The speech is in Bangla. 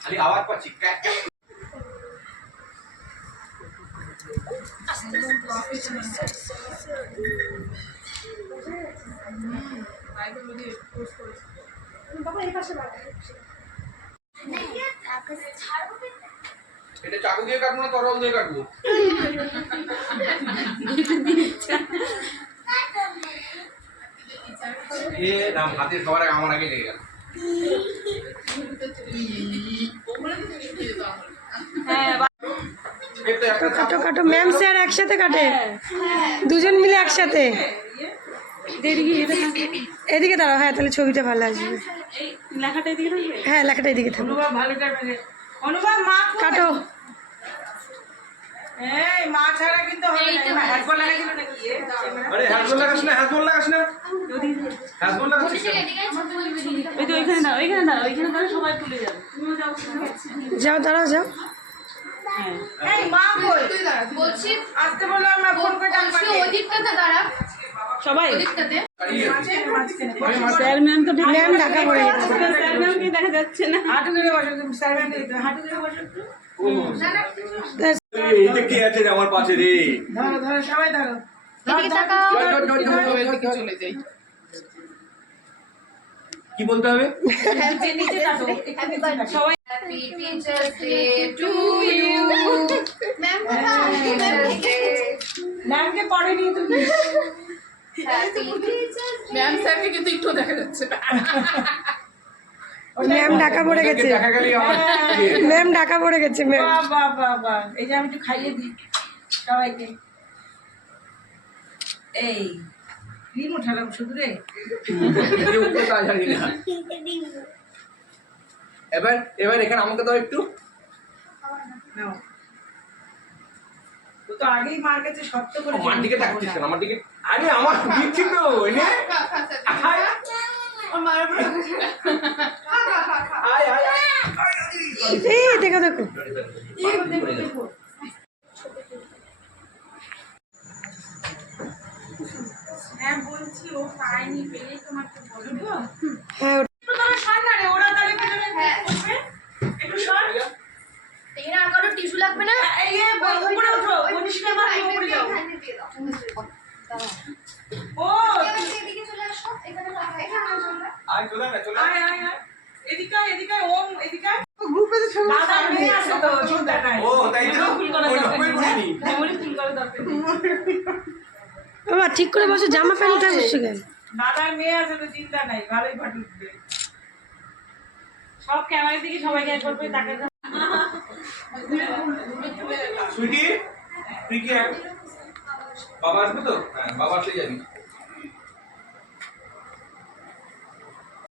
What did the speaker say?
খালি আওয়াজ পাচ্ছি ক্যাক ক্যাক। এটা চাকু দিয়ে কাটবো না তরল দিয়ে কাটবো? হাতের খাবার আগে আমার আগে লেগে গেল। হ্যাঁ কাটো কাটো ম্যাম স্যার একসাথে কাটে? দুজন মিলে একসাথে? এদিকে দাঁড়াও হ্যাঁ তাহলে ছবিটা ভালো আসবে। লেখাটা এদিকে হ্যাঁ লেখাটা এদিকে থাকবে। অনুভব ভালো করবে অনুভব মা কোথায়? কাটো। এই মা ছাড়া কিন্তু হবে না। হ্যাডফোন লাগাইছিল নাকি? আরে হ্যাজবল লাগাস না হ্যাজবল লাগাস না। হ্যাজবল লাগাচ্ছিস ওই তো ওইখানে দাও ওইখানে দাও ওইখানে দাও সবাই তুলে যাবে। তুমিও যাও যাও দাঁড়াও যাও। এই মা কই? বলছি আসতে বললাম না ফোন করে ডাক বলছি ওদিকটাতে দাঁড়া। সবাই? ওদিকটাতে। দাঁড়িয়ে। আছি। স্যার ম্যাম তো ম্যাম ঢাকা পড়ে গেছে। স্যার ম্যামকে দেখা যাচ্ছে না। হাঁটু করে বসো স্যার ম্যামকে হাঁটু করে বসো একটু। এই, কে আছে আমার পাশে রে? ধরো ধরো সবাই ধরো। কি বলতে হবে? ম্যামকে পরে নিয়ে তুমি ম্যাম স্যারকে কিন্তু একটু দেখা যাচ্ছে ম্যাম ঢাকা পড়ে গেছে। আমার। ম্যাম ঢাকা পড়ে গেছে ম্যাম। বাহ বাহ বাহ বাহ। এই যে আমি একটু খাইয়ে দিই সবাইকে। এই ক্রিম উঠালাম শুধু রে। এবার এবার এখানে আমাকে দাও একটু। নাও। তো আগেই মার কাছে শক্ত করে আমার দিকে তাকাচ্ছিস আমার দিকে আরে আমার দিচ্ছি তো এনে আয় আয় আয় আয় এই দেখো দেখো হ্যাঁ বলছি ও পায়নি পেলে তোমাকে বলব হ্যাঁ ওটা- একটু তোমার সর না রে ওরা তাহলে পেছনে বসবে একটু সর টিস্যু লাগবে না। এই এ, উপরে ওঠো কনিষ্কের মা তুমি উপরে যাও ও! এদিকে চলে আসো এখানে চলে আয় চলে না চলে আয়। আয় আয় এদিকে এদিকে ওম এদিকে বাবা ঠিক করে বসো জামা প্যান্ট উঠে বসছো কেন দাদার মেয়ে আছে তো চিন্তা নাই ভালোই ফটো উঠবে সব ক্যামেরার দিকে সবাইকে তাকে সুইটি তুই কি বাবা আসবে তো? হ্যাঁ বাবা আসলে যাবি।